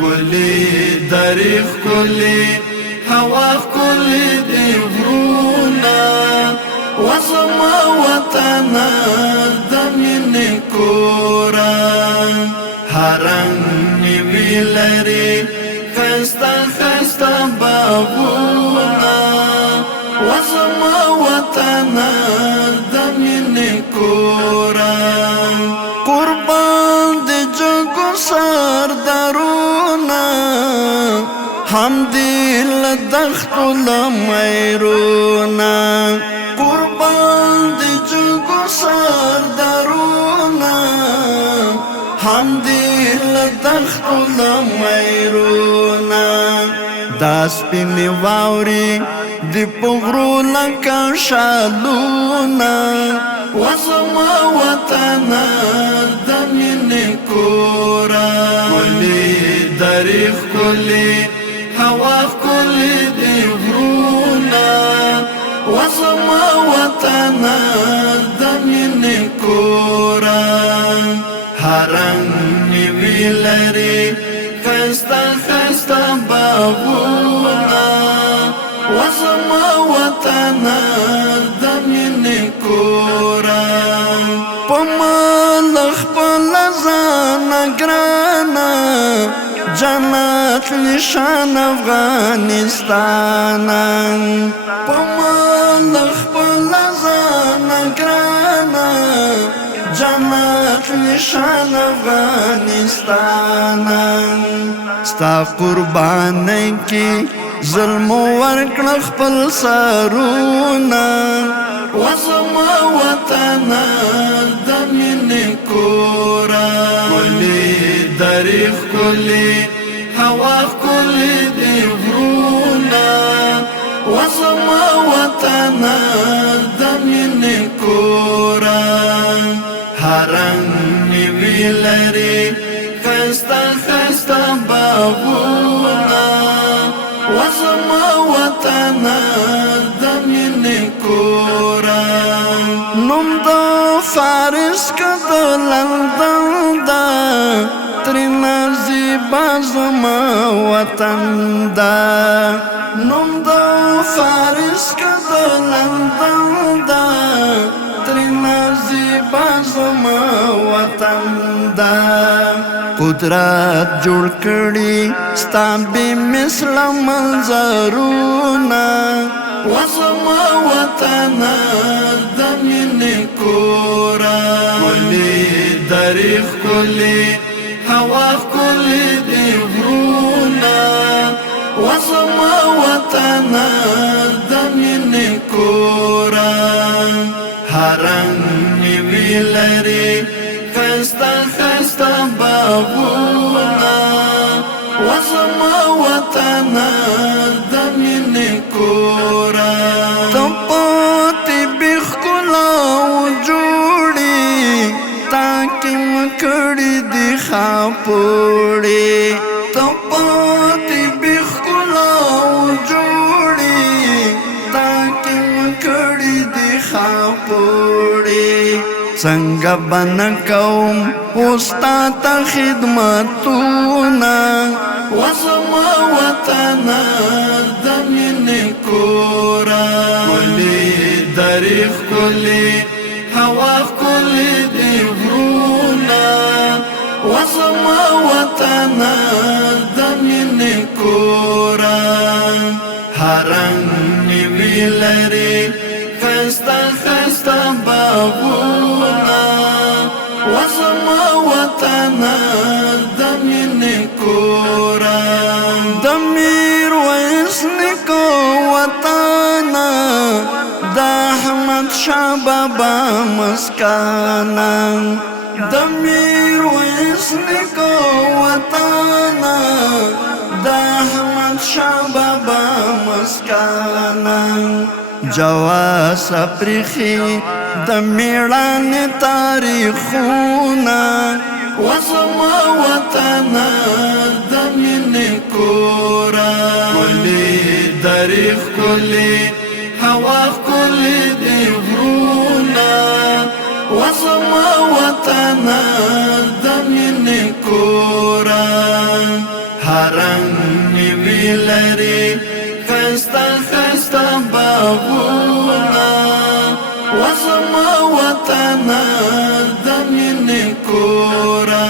کلی دری کلی هوا کلی دی غرونا وزما وطن د مینې کورا هرنګ نیوی لري خسته خسته باغونه وزما وطن د مینې کورا قربان د جګو سردارونه هم دل دختو لمیرونا قربان دی جگو سردارونا هم دل دختو لمیرونا داس پینی واوری دی پغرو لکا شالونا وزما وطن دمین کورا کلی دریخ کلی هوا کلی دی غرونا وزما وطن د مینې کورا هرنګ نیوی لري خسته خسته باغونه وزما وطن د مینې کورا په مال خپل ځان ګرانه جنت نشان افغانستان پمال خپل ځان ګرانا جنت نشان افغانستان ستا قربانۍ کې ظلم ورکړه خپل سرونه وزما وطن د مینې کورا کلی دری کلی هوا کلی دی غرونا وزما وطن د مینې کورا هرنګ نیوی لري خسته خسته باغونه وزما وطن د مینې کورا نوم د فارس کده لندن دا ترنا زیبا زما وطن دا نوم د فارس کده لندن دا ترنا زیبا زما وطن دا قدرت جوړ کړي ستا بې مثله منظرونه وزما وطن د مینې کورا کلی دری کلی هوا کلی دی غرونا وزما وطن د مینې کورا هرنګ نیوی لري خسته خسته باغونه وزما وطن د مینې کورا ته پاتې بښکلا وجوړې تاکې مکړې دي خاپوړې ته پاتې بښکلا وجوړې تاکې مکړې دي خاپوړې څنګه بن کوم اوستا ته خدمتونه وزما وطن د مینې کورا کلی دری کلی هوا کلی دی غرونا وزما وطن د مینې کورا هرنګ نیوی لري خسته خسته باغونه وزما وطن د مینې کورا د میرویس نیکه وطن د احمد شاه بابا مسکن د میرویس نیکه وطن د احمد شاه بابا مسکن جواز پرخي د میړانې تاریخونه وزما وطن د مینې کورا کلی دری کلی هوا کلی دی غرونا وزما وطن د مینې کورا هرنګ میوې لري خسته خسته باغونه وزما وطن د مینې کوره